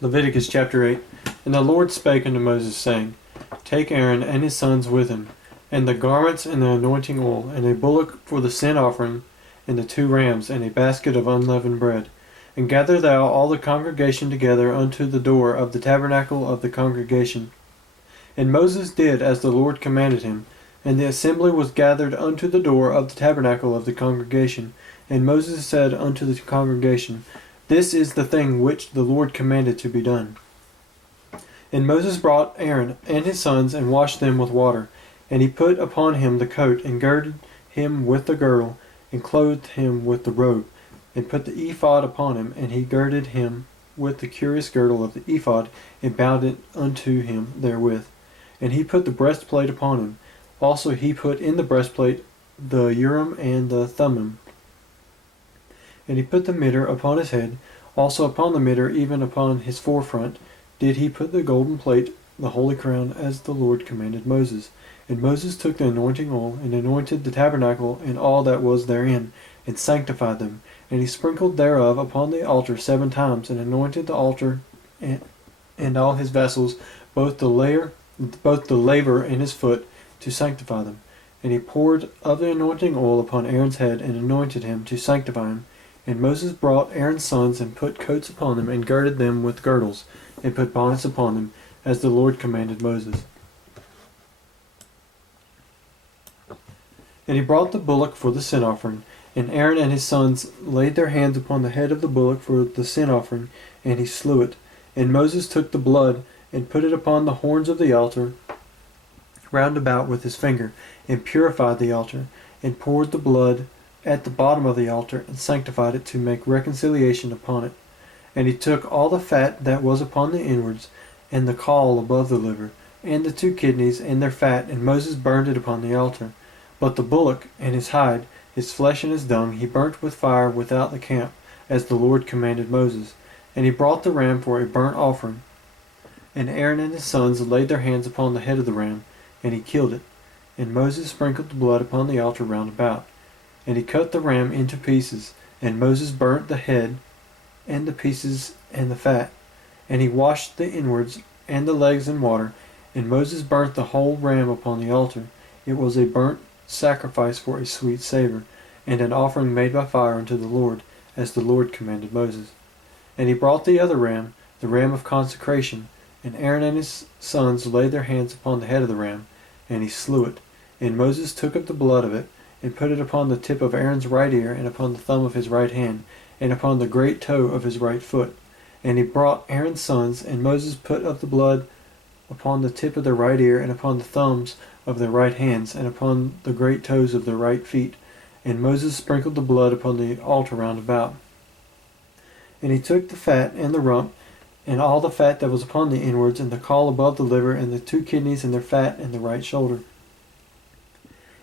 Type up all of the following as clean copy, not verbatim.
Leviticus chapter 8. And the Lord spake unto Moses, saying, Take Aaron and his sons with him, and the garments and the anointing oil, and a bullock for the sin offering, and the 2 rams, and a basket of unleavened bread. And gather thou all the congregation together unto the door of the tabernacle of the congregation. And Moses did as the Lord commanded him, and the assembly was gathered unto the door of the tabernacle of the congregation. And Moses said unto the congregation, This is the thing which the Lord commanded to be done. And Moses brought Aaron and his sons, and washed them with water. And he put upon him the coat, and girded him with the girdle, and clothed him with the robe, and put the ephod upon him, and he girded him with the curious girdle of the ephod, and bound it unto him therewith. And he put the breastplate upon him. Also he put in the breastplate the Urim and the Thummim. And he put the mitre upon his head. Also upon the mitre, even upon his forefront, did he put the golden plate, the holy crown, as the Lord commanded Moses. And Moses took the anointing oil, and anointed the tabernacle and all that was therein, and sanctified them. And he sprinkled thereof upon the altar 7 times, and anointed the altar and all his vessels, both the laver and his foot, to sanctify them. And he poured of the anointing oil upon Aaron's head, and anointed him to sanctify him. And Moses brought Aaron's sons, and put coats upon them, and girded them with girdles, and put bonnets upon them, as the Lord commanded Moses. And he brought the bullock for the sin offering, and Aaron and his sons laid their hands upon the head of the bullock for the sin offering, and he slew it. And Moses took the blood, and put it upon the horns of the altar round about with his finger, and purified the altar, and poured the blood at the bottom of the altar, and sanctified it, to make reconciliation upon it. And he took all the fat that was upon the inwards, and the caul above the liver, and the 2 kidneys, and their fat, and Moses burned it upon the altar. But the bullock, and his hide, his flesh and his dung, he burnt with fire without the camp, as the Lord commanded Moses. And he brought the ram for a burnt offering. And Aaron and his sons laid their hands upon the head of the ram, and he killed it. And Moses sprinkled the blood upon the altar round about. And he cut the ram into pieces, and Moses burnt the head, and the pieces, and the fat. And he washed the inwards, and the legs in water, and Moses burnt the whole ram upon the altar. It was a burnt sacrifice for a sweet savour, and an offering made by fire unto the Lord, as the Lord commanded Moses. And he brought the other ram, the ram of consecration, and Aaron and his sons laid their hands upon the head of the ram, and he slew it. And Moses took up the blood of it, and put it upon the tip of Aaron's right ear, and upon the thumb of his right hand, and upon the great toe of his right foot. And he brought Aaron's sons, and Moses put of the blood upon the tip of their right ear, and upon the thumbs of their right hands, and upon the great toes of their right feet. And Moses sprinkled the blood upon the altar round about. And he took the fat, and the rump, and all the fat that was upon the inwards, and the caul above the liver, and the 2 kidneys, and their fat, and the right shoulder.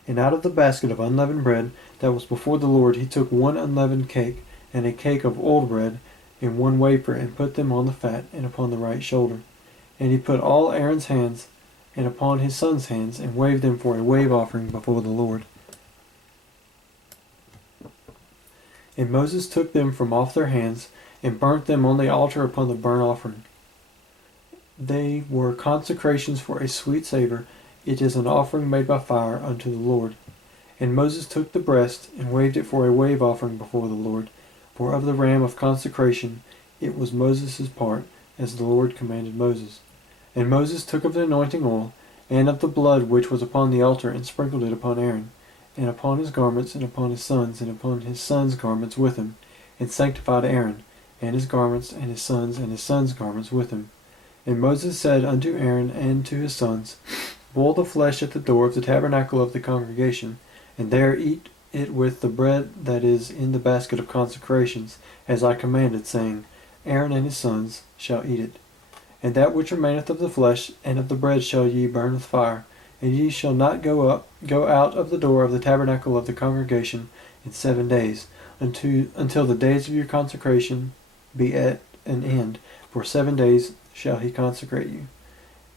And out of the basket of unleavened bread that was before the Lord he took 1 unleavened cake, and a cake of oiled bread, and 1 wafer, and put them on the fat, and upon the right shoulder. And he put all Aaron's hands, and upon his sons' hands, and waved them for a wave offering before the Lord. And Moses took them from off their hands, and burnt them on the altar upon the burnt offering. They were consecrations for a sweet savour. It is an offering made by fire unto the Lord. And Moses took the breast, and waved it for a wave offering before the Lord. For of the ram of consecration it was Moses' part, as the Lord commanded Moses. And Moses took of the anointing oil, and of the blood which was upon the altar, and sprinkled it upon Aaron, and upon his garments, and upon his sons, and upon his sons' garments with him, and sanctified Aaron, and his garments, and his sons' garments with him. And Moses said unto Aaron and to his sons, Boil the flesh at the door of the tabernacle of the congregation, and there eat it with the bread that is in the basket of consecrations, as I commanded, saying, Aaron and his sons shall eat it. And that which remaineth of the flesh and of the bread shall ye burn with fire, and ye shall not go out of the door of the tabernacle of the congregation in 7 days, until the days of your consecration be at an end. For 7 days shall he consecrate you,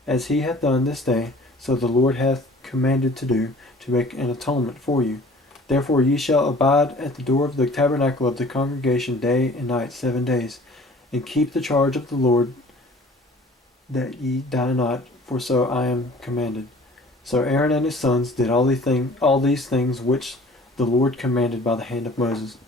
as he hath done this day, so the Lord hath commanded to do, to make an atonement for you. Therefore ye shall abide at the door of the tabernacle of the congregation day and night 7 days, and keep the charge of the Lord that ye die not, for so I am commanded. So Aaron and his sons did all these things which the Lord commanded by the hand of Moses.